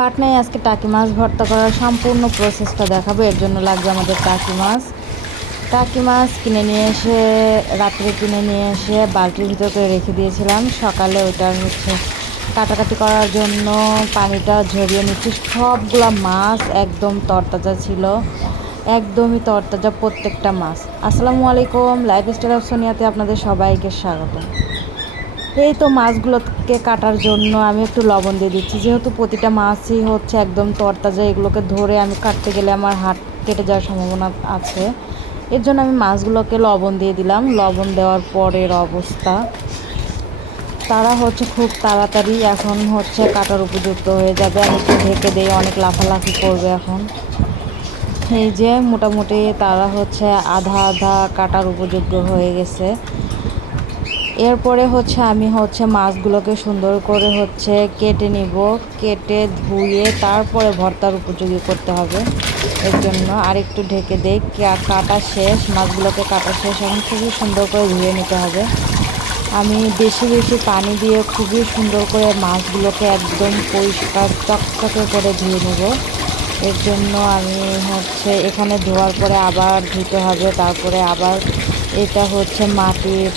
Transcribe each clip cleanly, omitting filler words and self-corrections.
বাটনায় আজকে টাকি মাছ ভর্তা করার সম্পূর্ণ প্রসেসটা দেখাবো। এর জন্য লাগবে আমাদের টাকি মাছ। টাকি মাছ কিনে নিয়ে এসে রাত্রে কিনে নিয়ে এসে বালতির ভিতর করে রেখে দিয়েছিলাম। সকালে ওটার কাটাকাটি করার জন্য পানিটা ঝরিয়ে নিচ্ছি। সবগুলা মাছ একদম তরতাজা ছিল, একদমই তরতাজা প্রত্যেকটা মাছ। আসসালামু আলাইকুম, লাইফস্টাইল অফ সোনিয়াতে আপনাদের সবাইকে স্বাগত। এই তো মাছগুলোকে কাটার জন্য আমি একটু লবণ দিয়ে দিচ্ছি, যেহেতু প্রতিটা মাছই হচ্ছে একদম তরতাজা। এগুলোকে ধরে আমি কাটতে গেলে আমার হাত কেটে যাওয়ার সম্ভাবনা আছে। এর জন্য আমি মাছগুলোকে লবণ দিয়ে দিলাম। লবণ দেওয়ার পরের অবস্থা, তারা খুব তাড়াতাড়ি এখন কাটার উপযুক্ত হয়ে যাবে। আমি একটু ঢেকে দিই, অনেক লাফালাফি করবে এখন। এই যে মোটামুটি তারা আধা আধা কাটার উপযোগ্য হয়ে গেছে। এরপরে আমি মাছগুলোকে সুন্দর করে কেটে নিব। কেটে ধুয়ে তারপরে ভর্তার উপযোগী করতে হবে। এর জন্য আরেকটু ঢেকে দেই। কাটা শেষ, মাছগুলোকে কাটা শেষ। এখন খুবই সুন্দর করে ধুয়ে নিতে হবে। আমি বেশি বেশি পানি দিয়ে খুবই সুন্দর করে মাছগুলোকে একদম পরিষ্কার চকচকে করে ধুয়ে নেব। এর জন্য আমি এখানে ধোয়ার পরে আবার ধুতে হবে। তারপরে আবার এটা মাটির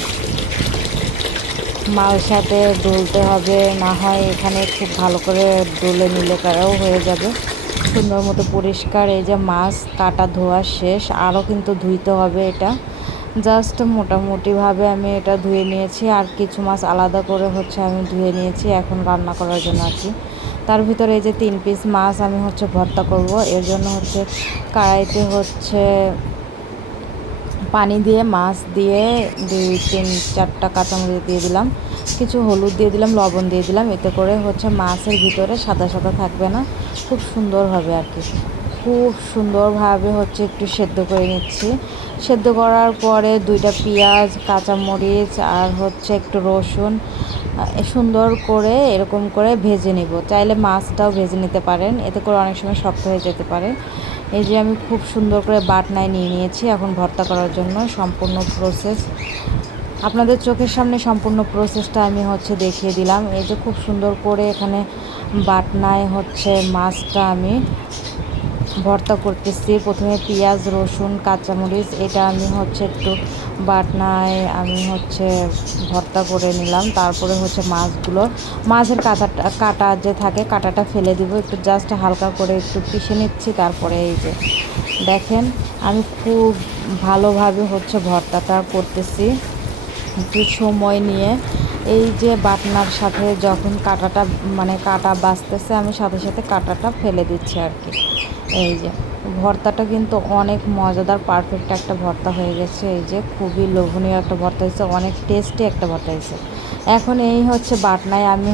মালসাতে ডলতে হবে, না হয় এখানে খুব ভালো করে ডলে নিলে তারাও হয়ে যাবে সুন্দর মতো পরিষ্কার। এই যে মাছ কাটা ধোয়া শেষ, আরও কিন্তু ধুইতে হবে। এটা জাস্ট মোটামুটিভাবে আমি এটা ধুয়ে নিয়েছি। আর কিছু মাছ আলাদা করে আমি ধুয়ে নিয়েছি এখন রান্না করার জন্য আর কি। তার ভিতরে এই যে 3 পিস মাছ আমি ভর্তা করব। এর জন্য কড়াইতে পানি দিয়ে মাছ দিয়ে 2-3-4টা কাঁচামরিচ দিয়ে দিলাম, কিছু হলুদ দিয়ে দিলাম, লবণ দিয়ে দিলাম। এতে করে মাছের ভিতরে সাদা সাদা থাকবে না, খুব সুন্দর হবে আর কি। খুব সুন্দরভাবে একটু সেদ্ধ করে নিচ্ছি। সেদ্ধ করার পরে 2টা পেঁয়াজ, কাঁচামরিচ আর একটু রসুন সুন্দর করে এরকম করে ভেজে নিব। চাইলে মাছটাও ভেজে নিতে পারেন, এতে করে অনেক সময় শক্ত হয়ে যেতে পারে। এই যে আমি খুব সুন্দর করে বাটনায় নিয়ে নিয়েছি এখন ভর্তা করার জন্য। সম্পূর্ণ প্রসেস আপনাদের চোখের সামনে সম্পূর্ণ প্রসেসটা আমি দেখিয়ে দিলাম। এই যে খুব সুন্দর করে এখানে বাটনায় মাছটা আমি ভর্তা করতেছি। প্রথমে পেঁয়াজ, রসুন, কাঁচামরিচ এটা আমি একটু বাটনায় আমি ভর্তা করে নিলাম। তারপরে মাছগুলো, মাছের কাটা যে থাকে কাটাটা ফেলে দিব, একটু জাস্ট হালকা করে একটু পিষে নিচ্ছি। তারপরে এই যে দেখেন আমি খুব ভালোভাবে ভর্তাটা করতেছি একটু সময় নিয়ে। এই যে বাটনার সাথে যখন কাটা বাছতেছে, আমি সাথে সাথে কাটাটা ফেলে দিচ্ছি আর কি। এই যে ভর্তাটা কিন্তু অনেক মজাদার পারফেক্ট একটা ভর্তা হয়ে গেছে। এই যে খুবই লোভনীয় একটা ভর্তা হয়েছে, অনেক টেস্টি একটা ভর্তা হয়েছে। এখন এই বাটনায় আমি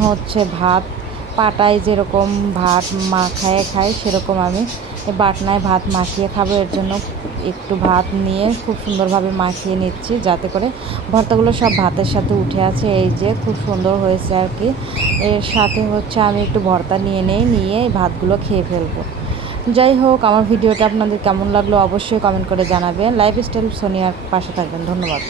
ভাত পাটায় যেরকম ভাত মাখায় খাই, সেরকম আমি বাটনায় ভাত মাখিয়ে খাবো। এর জন্য একটু ভাত নিয়ে খুব সুন্দরভাবে মাখিয়ে নিচ্ছি, যাতে করে ভর্তাগুলো সব ভাতের সাথে উঠে আছে। এই যে খুব সুন্দর হয়েছে আর কি। এর সাথে আমি একটু ভর্তা নিয়ে ভাতগুলো খেয়ে ফেলবো। যাই হোক, আমার ভিডিওটা আপনাদের কেমন লাগলো অবশ্যই কমেন্ট করে জানাবেন। লাইফস্টাইল সোনিয়ার পাশে থাকবেন। ধন্যবাদ।